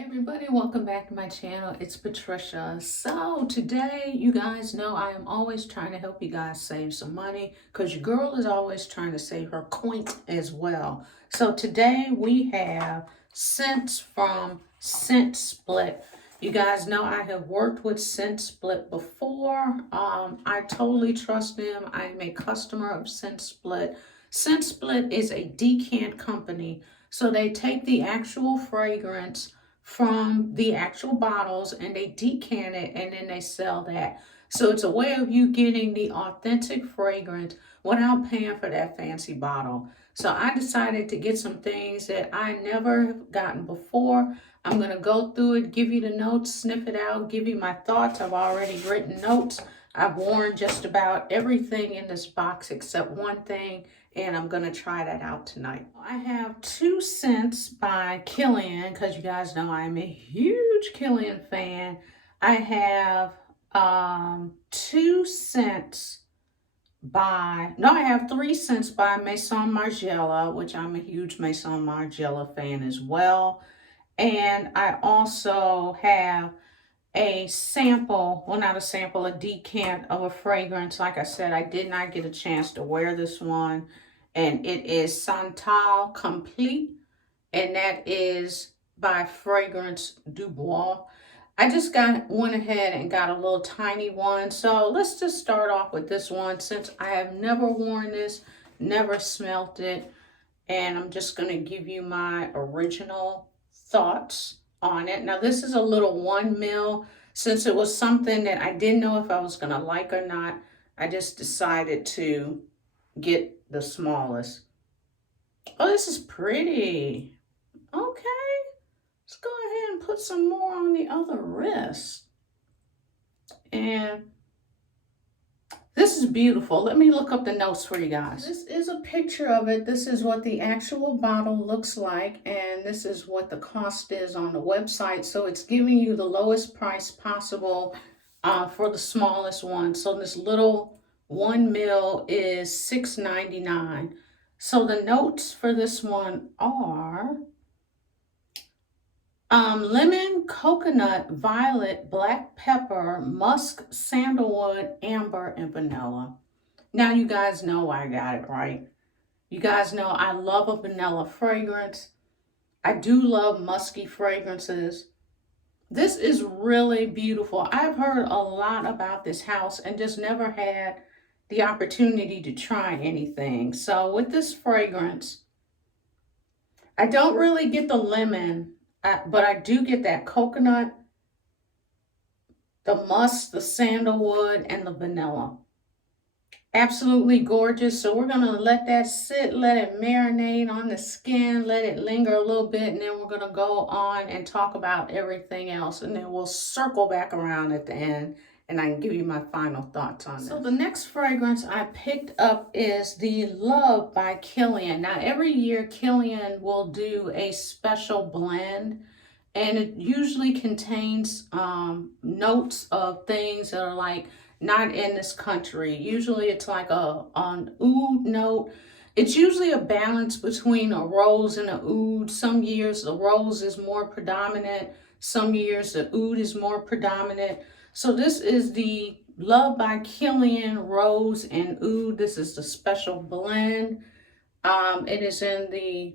Everybody, welcome back to my channel. It's Patricia. So today, you guys know I am always trying to help you guys save some money because your girl is always trying to save her coins as well. So today we have scents from Scent Split. You guys know I have worked with Scent Split before. I totally trust them. I am a customer of Scent Split. Scent Split is a decant company. So they take the actual fragrance from the actual bottles and they decant it and then they sell that. So it's a way of you getting the authentic fragrance without paying for that fancy bottle. So I decided to get some things that I never have gotten before. I'm going to go through it, give you the notes, sniff it out, give you my thoughts. I've already written notes. I've worn just about everything in this box except one thing, and I'm going to try that out tonight. I have two scents by Killian because you guys know I'm a huge Killian fan. I have two scents I have three scents by Maison Margiela, which I'm a huge Maison Margiela fan as well. And I also have a sample, well, not a sample, a decant of a fragrance. Like I said, I did not get a chance to wear this one, and it is Santal Complete, and that is by Fragrance Du Bois. I just went ahead and got a little tiny one. So let's just start off with this one since I have never worn this, never smelt it, and I'm just going to give you my original thoughts on it. Now this is a little 1 ml. Since it was something that I didn't know if I was going to like or not, I just decided to get the smallest. Oh, this is pretty. Okay, let's go ahead and put some more on the other wrist. And this is beautiful. Let me look up the notes for you guys. This is a picture of it. This is what the actual bottle looks like, and this is what the cost is on the website. So it's giving you the lowest price possible for the smallest one. So this little 1 ml is $6.99. So the notes for this one are lemon, coconut, violet, black pepper, musk, sandalwood, amber, and vanilla. Now you guys know I got it right. You guys know I love a vanilla fragrance. I do love musky fragrances. This is really beautiful. I've heard a lot about this house and just never had the opportunity to try anything. So with this fragrance, I don't really get the lemon, but I do get that coconut, the musk, the sandalwood, and the vanilla. Absolutely gorgeous. So we're going to let that sit, let it marinate on the skin, let it linger a little bit, and then we're going to go on and talk about everything else. And then we'll circle back around at the end and I can give you my final thoughts on this. So the next fragrance I picked up is the Love by Killian. Now every year Killian will do a special blend, and it usually contains notes of things that are like not in this country. Usually it's like an oud note. It's usually a balance between a rose and an oud. Some years the rose is more predominant. Some years the oud is more predominant. So this is the Love by Killian Rose and Oud. This is the special blend. It is in the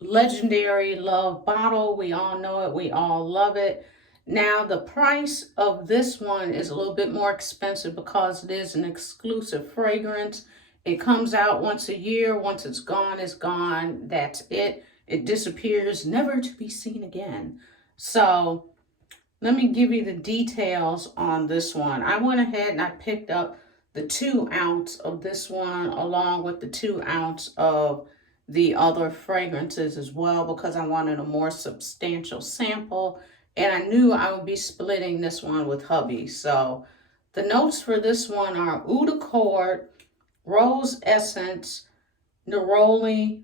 legendary Love bottle. We all know it. We all love it. Now the price of this one is a little bit more expensive because it is an exclusive fragrance. It comes out once a year. Once it's gone, it's gone. That's it. It disappears, never to be seen again. So let me give you the details on this one. I went ahead and I picked up the 2 ounce of this one along with the 2 ounce of the other fragrances as well because I wanted a more substantial sample, and I knew I would be splitting this one with hubby. So the notes for this one are oud accord, rose essence, neroli,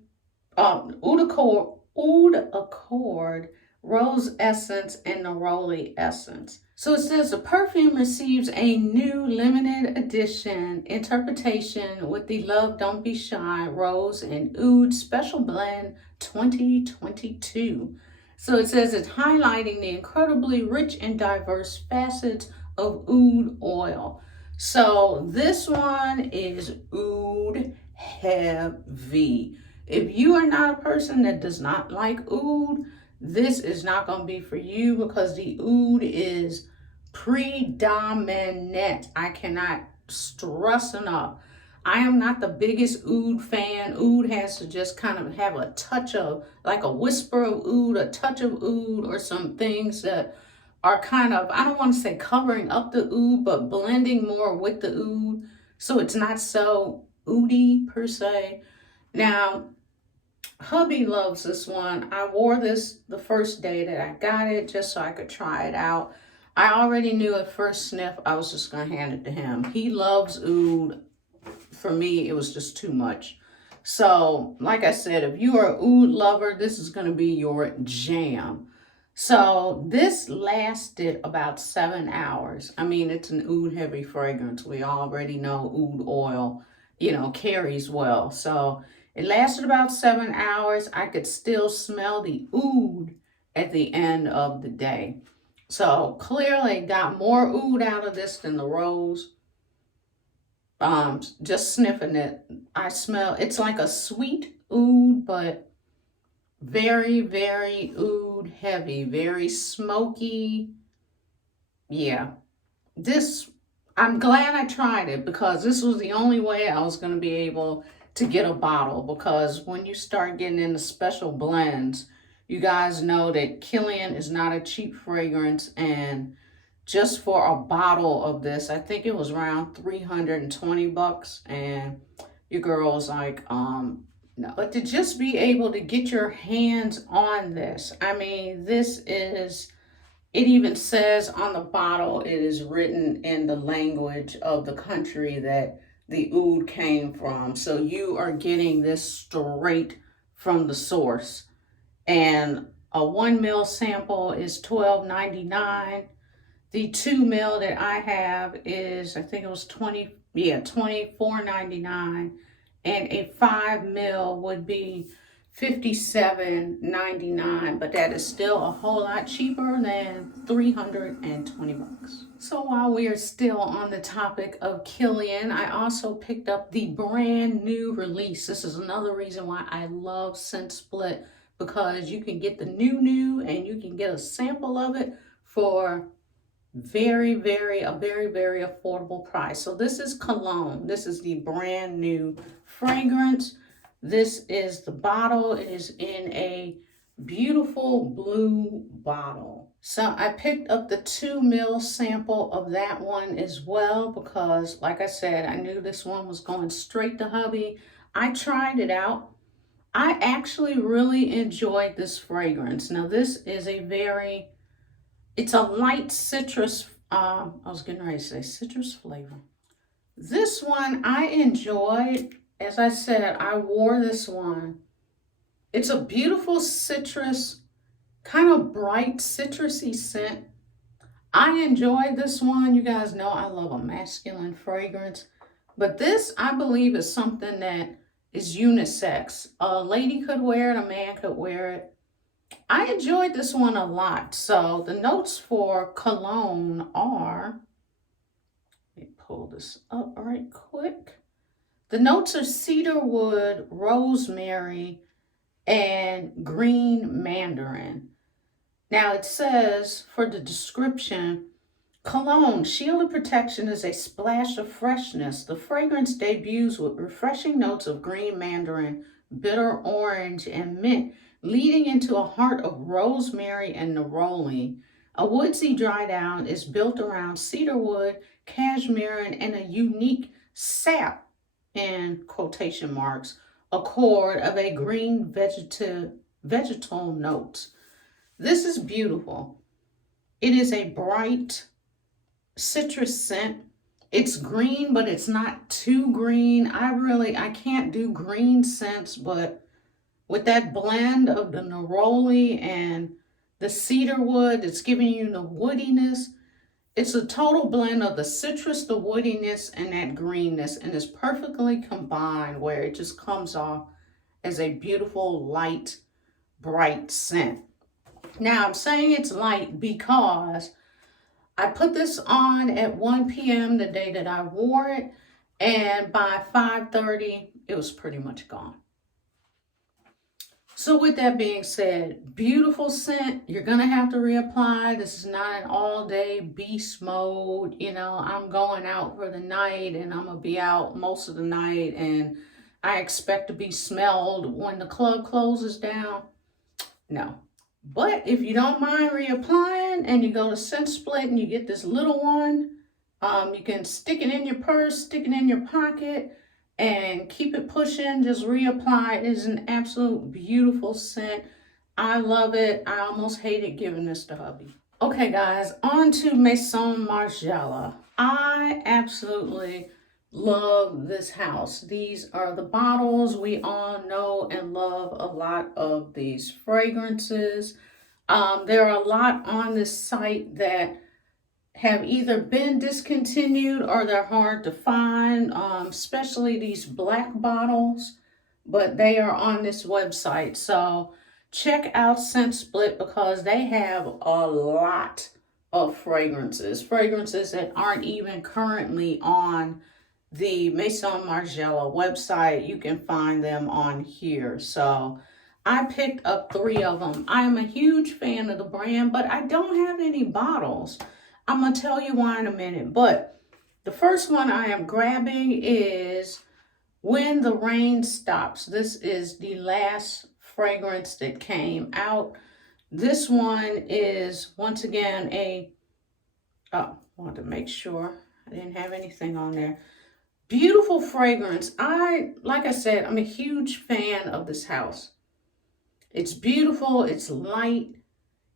oud accord, rose essence, and neroli essence. So it says the perfume receives a new limited edition interpretation with the Love Don't Be Shy Rose and Oud Special Blend 2022. So it says it's highlighting the incredibly rich and diverse facets of oud oil. So this one is oud heavy. If you are not a person that does not like oud, this is not going to be for you because the oud is predominant. I cannot stress enough. I am not the biggest oud fan. Oud has to just kind of have a touch of, like a whisper of oud, a touch of oud, or some things that are kind of, I don't want to say covering up the oud, but blending more with the oud. So it's not so oudy per se. Now, hubby loves this one. I wore this the first day that I got it just so I could try it out. I already knew at first sniff I was just going to hand it to him. He loves oud. For me, it was just too much. So, like I said, if you are an oud lover, this is going to be your jam. So, this lasted about 7 hours. I mean, it's an oud heavy fragrance. We already know oud oil, carries well. So, it lasted about 7 hours. I could still smell the oud at the end of the day. So, clearly got more oud out of this than the rose. Just sniffing it, I smell, it's like a sweet oud, but very, very oud heavy, very smoky. Yeah, I'm glad I tried it because this was the only way I was going to be able to get a bottle, because when you start getting into special blends, you guys know that Killian is not a cheap fragrance, and just for a bottle of this, I think it was around 320 bucks, and your girl was like, no. But to just be able to get your hands on this, I mean, this is, it even says on the bottle, it is written in the language of the country that the oud came from. So you are getting this straight from the source. And a 1 ml sample is $12.99. The 2 ml that I have is, I think it was $24.99, and a 5 ml would be $57.99, but that is still a whole lot cheaper than 320 bucks. So while we are still on the topic of Killian, I also picked up the brand new release. This is another reason why I love Scent Split, because you can get the new and you can get a sample of it for a very, very affordable price. So this is cologne. This is the brand new fragrance. This is the bottle. It is in a beautiful blue bottle. So I picked up the 2 ml sample of that one as well, because like I said, I knew this one was going straight to hubby. I tried it out. I actually really enjoyed this fragrance. Now this is it's a light citrus, I was getting ready to say citrus flavor. This one I enjoyed. As I said, I wore this one. It's a beautiful citrus, kind of bright citrusy scent. I enjoyed this one. You guys know I love a masculine fragrance. But this, I believe, is something that is unisex. A lady could wear it, a man could wear it. I enjoyed this one a lot. So the notes for cologne are, let me pull this up right quick. The notes are cedarwood, rosemary, and green mandarin. Now it says for the description, cologne, shield of protection is a splash of freshness. The fragrance debuts with refreshing notes of green mandarin, bitter orange, and mint, leading into a heart of rosemary and neroli. A woodsy dry down is built around cedarwood, cashmere, and a unique sap, in quotation marks, accord of a green vegetal notes. This is beautiful. It is a bright citrus scent. It's green, but it's not too green. I can't do green scents, but with that blend of the neroli and the cedarwood, it's giving you the woodiness. It's a total blend of the citrus, the woodiness, and that greenness, and it's perfectly combined where it just comes off as a beautiful, light, bright scent. Now, I'm saying it's light because I put this on at 1 p.m. the day that I wore it, and by 5:30, it was pretty much gone. So with that being said, beautiful scent. You're going to have to reapply. This is not an all-day beast mode. You know, I'm going out for the night, and I'm going to be out most of the night, and I expect to be smelled when the club closes down. No. But if you don't mind reapplying and you go to Scent Split and you get this little one, you can stick it in your purse, stick it in your pocket, and keep it pushing. Just reapply. It is an absolute beautiful scent. I love it. I almost hated giving this to hubby. Okay, guys, on to Maison Margiela. I absolutely love this house. These are the bottles. We all know and love a lot of these fragrances. There are a lot on this site that have either been discontinued or they're hard to find, especially these black bottles, but they are on this website. So check out Scent Split because they have a lot of fragrances that aren't even currently on the Maison Margiela website. You can find them on here. So I picked up 3 of them. I'm a huge fan of the brand, but I don't have any bottles. I'm going to tell you why in a minute. But the first one I am grabbing is When the Rain Stops. This is the last fragrance that came out. This one is, once again, I wanted to make sure I didn't have anything on there. Beautiful fragrance. Like I said, I'm a huge fan of this house. It's beautiful. It's light.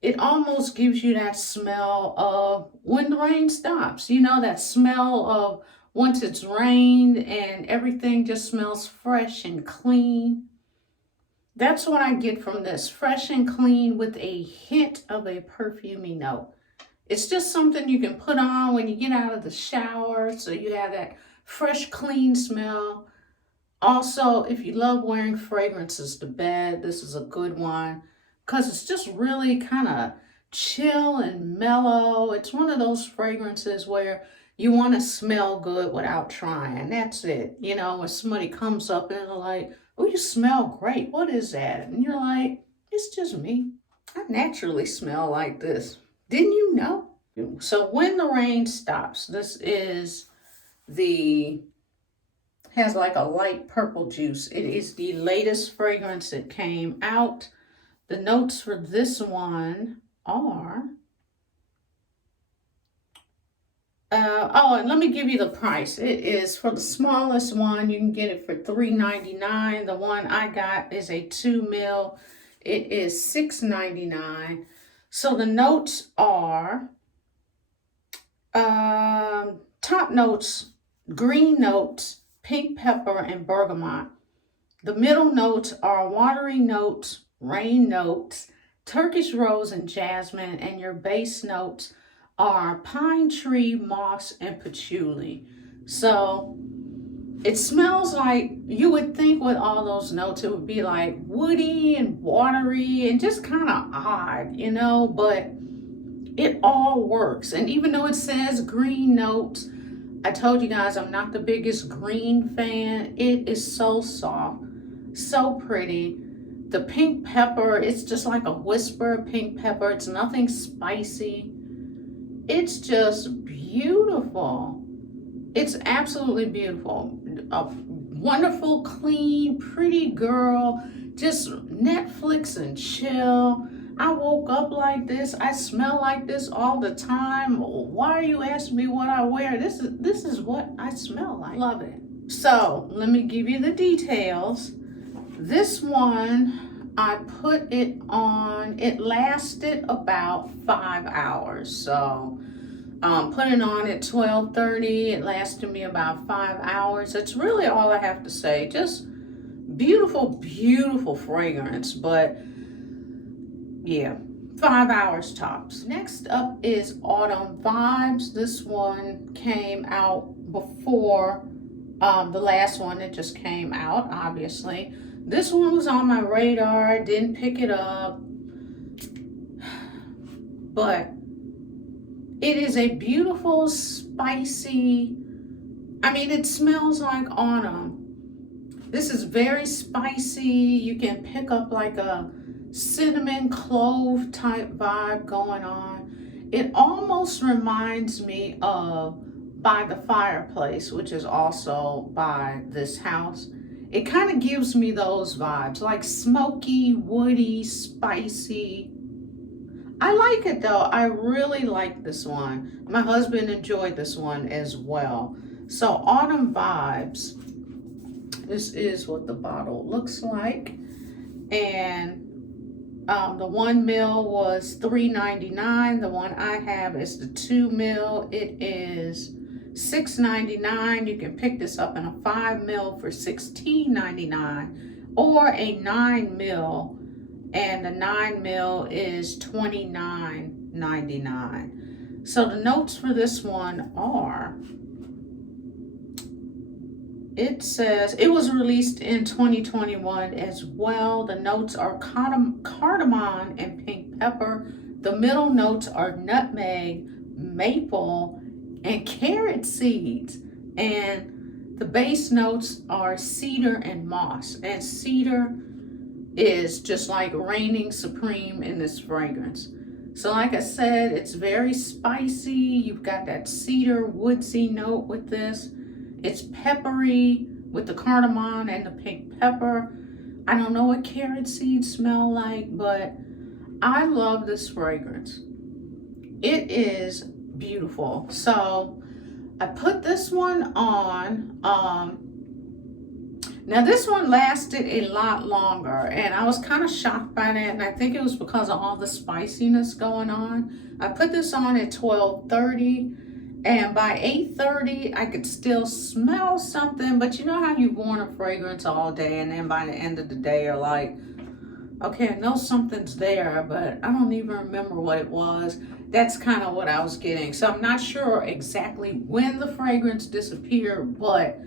It almost gives you that smell of when the rain stops. You know, that smell of once it's rained and everything just smells fresh and clean. That's what I get from this. Fresh and clean with a hint of a perfumey note. It's just something you can put on when you get out of the shower, so you have that fresh, clean smell. Also, if you love wearing fragrances to bed, this is a good one because it's just really kind of chill and mellow. It's one of those fragrances where you want to smell good without trying. That's it. You know, when somebody comes up and they're like, "Oh, you smell great. What is that?" And you're like, "It's just me. I naturally smell like this. Didn't you know?" So When the Rain Stops, this is has like a light purple juice. It is the latest fragrance that came out. The notes for this one are, and let me give you the price. It is, for the smallest one, you can get it for $3.99. The one I got is a 2 ml. It is $6.99. So the notes are, top notes, green notes, pink pepper, and bergamot. The middle notes are watery notes, rain notes, Turkish rose and jasmine, and your base notes are pine tree, moss, and patchouli. So it smells like, you would think with all those notes it would be like woody and watery and just kind of odd, you know, but it all works. And even though it says green notes, I told you guys I'm not the biggest green fan. It is so soft, so pretty. The pink pepper, it's just like a whisper of pink pepper. It's nothing spicy. It's just beautiful. It's absolutely beautiful. A wonderful, clean, pretty girl. Just Netflix and chill. I woke up like this. I smell like this all the time. Why are you asking me what I wear? This is what I smell like. Love it. So let me give you the details. This one, I put it on. It lasted about 5 hours. So put it on at 12:30. It lasted me about 5 hours. That's really all I have to say. Just beautiful, beautiful fragrance. But yeah, 5 hours tops. Next up is Autumn Vibes. This one came out before the last one that just came out, obviously. This one was on my radar, didn't pick it up. but it is a beautiful, spicy, it smells like autumn. This is very spicy. You can pick up like a cinnamon clove type vibe going on. It almost reminds me of By the Fireplace, which is also by this house. It kind of gives me those vibes, like smoky, woody, spicy. I like it though. I really like this one. My husband enjoyed this one as well. So autumn vibes. This is what the bottle looks like. And the 1 ml was $3.99. The one I have is the 2 ml. It is $6.99. You can pick this up in a 5 ml for $16.99 or a 9 ml, and the 9 ml is $29.99. So the notes for this one are, it says it was released in 2021 as well. The notes are cardamom and pink pepper. The middle notes are nutmeg, maple, and carrot seeds. And the base notes are cedar and moss. And cedar is just like reigning supreme in this fragrance. So like I said, it's very spicy. You've got that cedar woodsy note with this. It's peppery with the cardamom and the pink pepper. I don't know what carrot seeds smell like, but I love this fragrance. It is beautiful. So I put this one on. Now this one lasted a lot longer, and I was kind of shocked by that, and I think it was because of all the spiciness going on. I put this on at 12:30. And by 8:30, I could still smell something, but you know how you've worn a fragrance all day, and then by the end of the day, you're like, okay, I know something's there, but I don't even remember what it was. That's kind of what I was getting. So I'm not sure exactly when the fragrance disappeared, but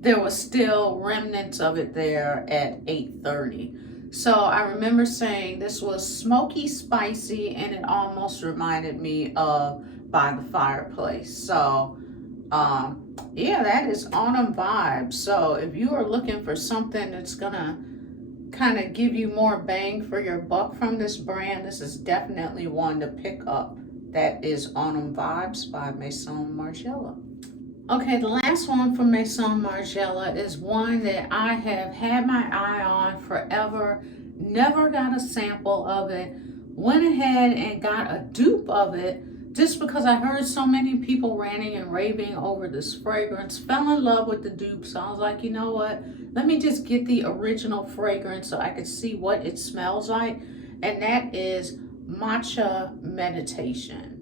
there was still remnants of it there at 8:30. So I remember saying this was smoky, spicy, and it almost reminded me of By the Fireplace. So yeah, that is autumn vibes. So if you are looking for something that's gonna kind of give you more bang for your buck from this brand, this is definitely one to pick up. That is Autumn Vibes by Maison Margiela. Okay, the last one from Maison Margiela is one that I have had my eye on forever, never got a sample of it, went ahead and got a dupe of it just because I heard so many people ranting and raving over this fragrance, fell in love with the dupe. So I was like, you know what, let me just get the original fragrance so I could see what it smells like. And that is Matcha Meditation.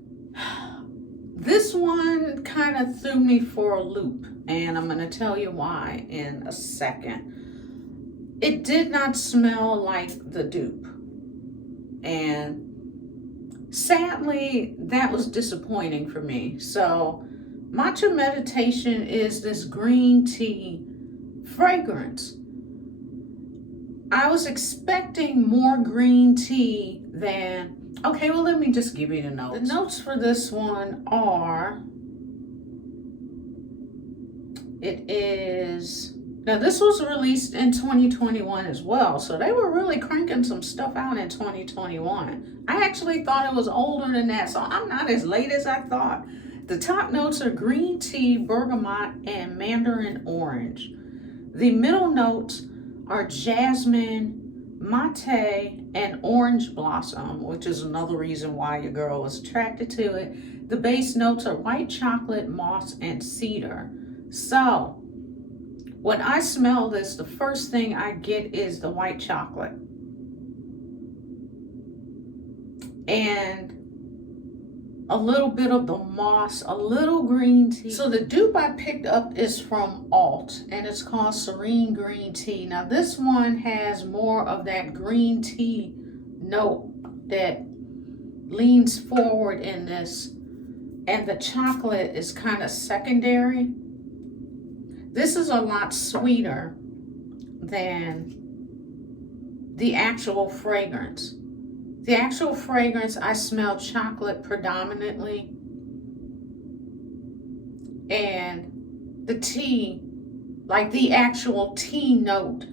This one kind of threw me for a loop, and I'm going to tell you why in a second. It did not smell like the dupe, and sadly, that was disappointing for me. So Matcha Meditation is this green tea fragrance. I was expecting more green tea than, okay, well, let me just give you the notes. The notes for this one are, now this was released in 2021 as well, so they were really cranking some stuff out in 2021. I actually thought it was older than that, so I'm not as late as I thought. The top notes are green tea, bergamot, and mandarin orange. The middle notes are jasmine, mate, and orange blossom, which is another reason why your girl was attracted to it. The base notes are white chocolate, moss, and cedar. So when I smell this, the first thing I get is the white chocolate and a little bit of the moss, a little green tea. So the dupe I picked up is from Alt, and it's called Serene Green Tea. Now this one has more of that green tea note that leans forward in this, and the chocolate is kind of secondary. This is a lot sweeter than the actual fragrance. The actual fragrance, I smell chocolate predominantly. And the tea, like the actual tea note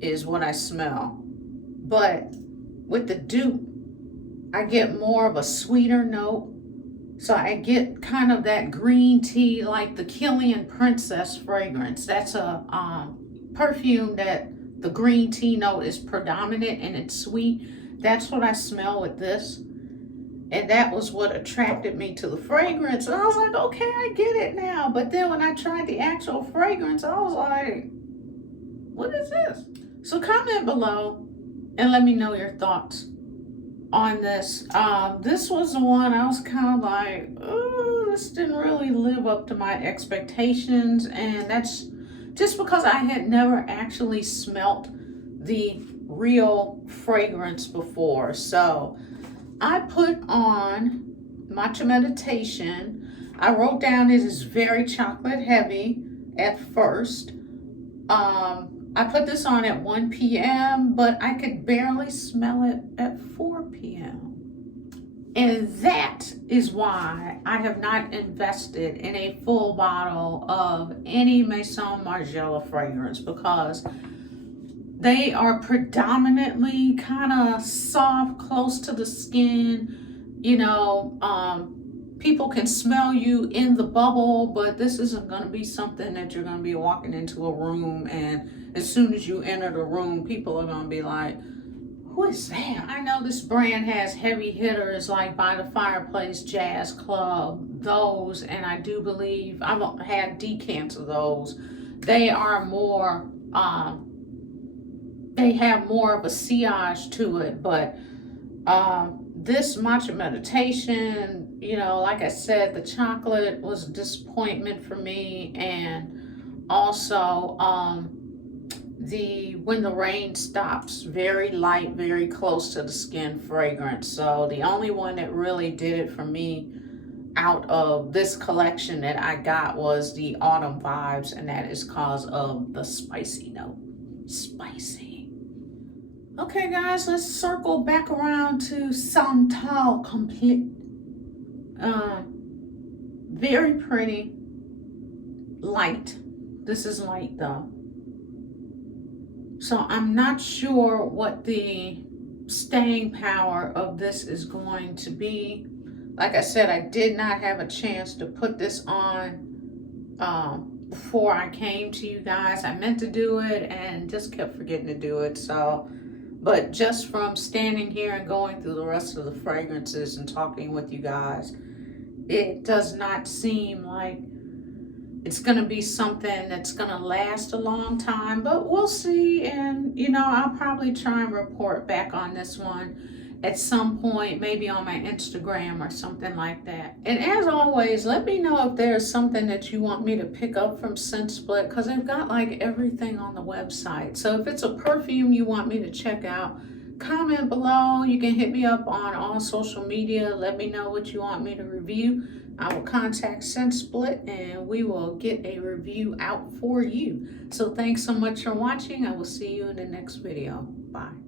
is what I smell. But with the dupe, I get more of a sweeter note. So I get kind of that green tea, like the Killian Princess fragrance. That's a perfume that the green tea note is predominant and it's sweet. That's what I smell with this. And that was what attracted me to the fragrance. And I was like, okay, I get it now. But then when I tried the actual fragrance, I was like, what is this? So comment below and let me know your thoughts on this. This was the one I was kind of like, oh, this didn't really live up to my expectations. And that's just because I had never actually smelt the real fragrance before. So I put on Matcha Meditation. I wrote down it is very chocolate heavy at first. I put this on at 1 p.m., but I could barely smell it at 4 p.m. And that is why I have not invested in a full bottle of any Maison Margiela fragrance, because they are predominantly kind of soft, close to the skin. You know, people can smell you in the bubble, but this isn't going to be something that you're going to be walking into a room and as soon as you enter the room, people are going to be like, who is that? I know this brand has heavy hitters like By the Fireplace, Jazz Club, those, and I do believe, I've had decants of those. They are more, they have more of a sillage to it, but this Matcha Meditation, you know, like I said, the chocolate was a disappointment for me, and also the When the Rain Stops, very light, very close to the skin fragrance. So the only one that really did it for me out of this collection that I got was the Autumn Vibes, and that is because of the spicy note. Spicy. Okay guys, let's circle back around to Santal Complete. Very pretty. Light. This is light though. So I'm not sure what the staying power of this is going to be. Like I said, I did not have a chance to put this on before I came to you guys. I meant to do it and just kept forgetting to do it. So, but just from standing here and going through the rest of the fragrances and talking with you guys, it does not seem like it's going to be something that's going to last a long time, but we'll see. And, you know, I'll probably try and report back on this one at some point, maybe on my Instagram or something like that. And as always, let me know if there's something that you want me to pick up from ScentSplit, because they've got like everything on the website. So if it's a perfume you want me to check out, comment below. You can hit me up on all social media. Let me know what you want me to review. I will contact ScentSplit and we will get a review out for you. So thanks so much for watching. I will see you in the next video. Bye.